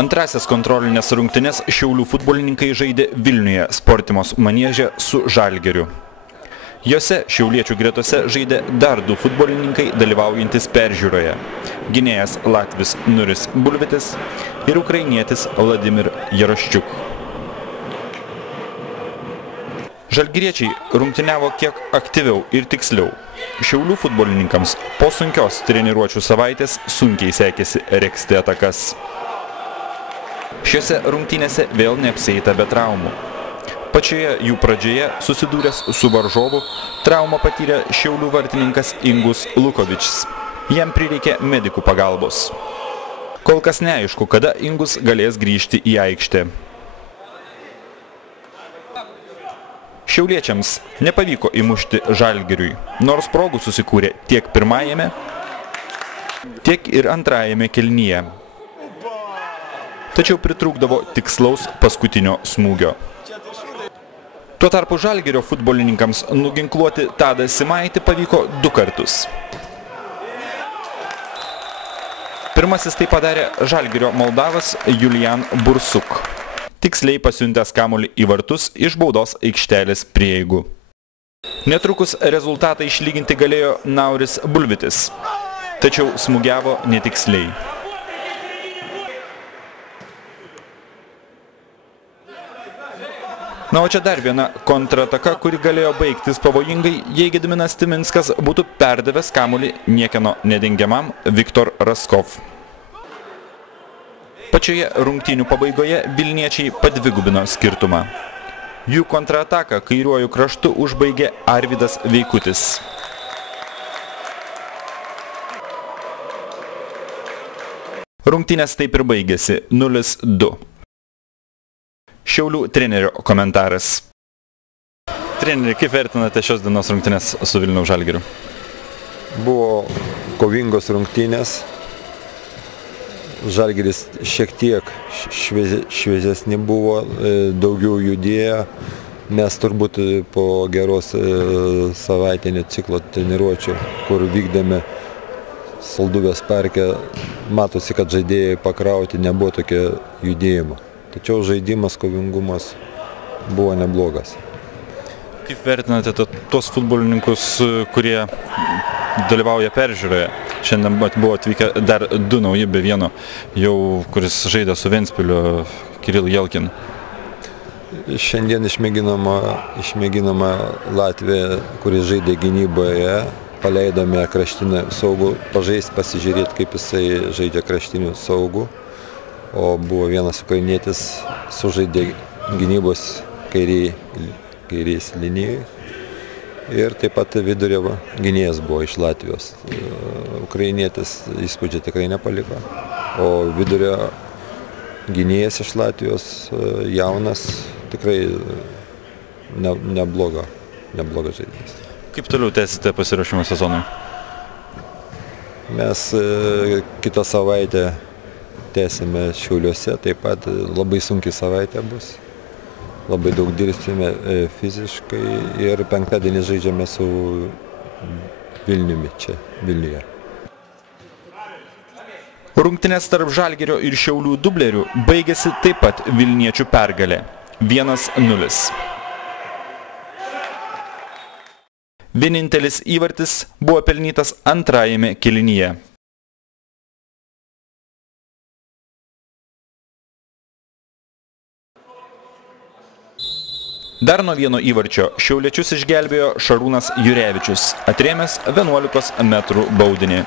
Antrasias kontrolinės rungtynes Šiaulių futbolininkai žaidė Vilniuje Sportimos manieže su Žalgiriu. Jose šiauliečių gretose žaidė dar du futbolininkai dalyvaujantis peržiūroje – gynėjas latvis Nuris Bulvitis ir ukrainietis Vladimir Jaroščiuk. Žalgiriečiai rungtyniavo kiek aktyviau ir tiksliau. Šiaulių futbolininkams po sunkios treniruočių savaitės sunkiai sekėsi regzti atakas. Šiose rungtynėse vėl neapsieita be traumų. Pačioje jų pradžioje susidūręs su varžovu traumą patyrė Šiaulių vartininkas Ingus Lukovičius. Jam prireikė medikų pagalbos. Kol kas neaišku, kada Ingus galės grįžti į aikštę. Šiauliečiams nepavyko įmušti Žalgiriui, nors progų susikūrė tiek pirmajame, tiek ir antrajame kėlinyje. Tačiau pritrūkdavo tikslaus paskutinio smūgio. Tuo tarpu Žalgirio futbolininkams nuginkluoti Tadą Simaitį pavyko 2 kartus. Pirmasis tai padarė Žalgirio moldavas Julian Bursuk, tiksliai pasiuntęs kamuolį į vartus iš baudos aikštelės prieigų. Netrukus rezultatą išlyginti galėjo Nauris Bulvitis, tačiau smūgiavo netiksliai. Na, o čia dar viena kontrataka, kuri galėjo baigtis pavojingai, jei Gediminas Timinskas būtų perdavęs kamuolį niekieno nedengiamam Viktor Raskov. Pačioje rungtynių pabaigoje vilniečiai padvigubino skirtumą. Jų kontrataką kairiuoju kraštu užbaigė Arvydas Veikutis. Rungtynės taip ir baigėsi 0-2. Šiaulių trenerio komentaras. Treneri, kaip vertinate šios dienos rungtynės su Vilniaus Žalgiriu? Buvo kovingos rungtynės. Žalgiris šiek tiek šviežesni buvo, daugiau judėjo. Mes turbūt po geros savaitinio ciklo treniruočių, kur vykdėme Salduvės parke, matosi, kad žaidėjai pakrauti nebuvo tokio judėjimo. Tačiau žaidimas, kovingumas buvo neblogas. Kaip vertinate tuos futbolininkus, kurie dalyvauja peržiūroje? Šiandien buvo atvykę dar 2 nauji be vieno, jau kuris žaidė su Ventspiliu, Kiril Jelkin. Šiandien išmėginama Latvija, kuris žaidė gynyboje, paleidome kraštinį saugų, pažaisti, pasižiūrėti, kaip jisai žaidžia kraštinių saugų. O buvo vienas ukrainietis, sužaidė gynybos kairiais linijai. Ir taip pat vidurio gynėjas buvo iš Latvijos. Ukrainietis įspūdžio tikrai nepaliko. O vidurio gynėjas iš Latvijos, jaunas, tikrai neblogas žaidėjas. Kaip toliau tęsite pasiruošimą sezonui? Mes kitą savaitę tęsime Šiauliuose, taip pat labai sunki savaitė bus. Labai daug dirbsime fiziškai ir penktadienį žaidžiame su Vilniumi čia, Vilniuje. Rungtynės tarp Žalgirio ir Šiaulių dublerių baigėsi taip pat vilniečių pergalė – 1-0. Vienintelis įvartis buvo pelnytas antrajame kėlinyje. Dar nuo vieno įvarčio šiauliečius išgelbėjo Šarūnas Jurevičius, atrėmęs 11 metrų baudinį.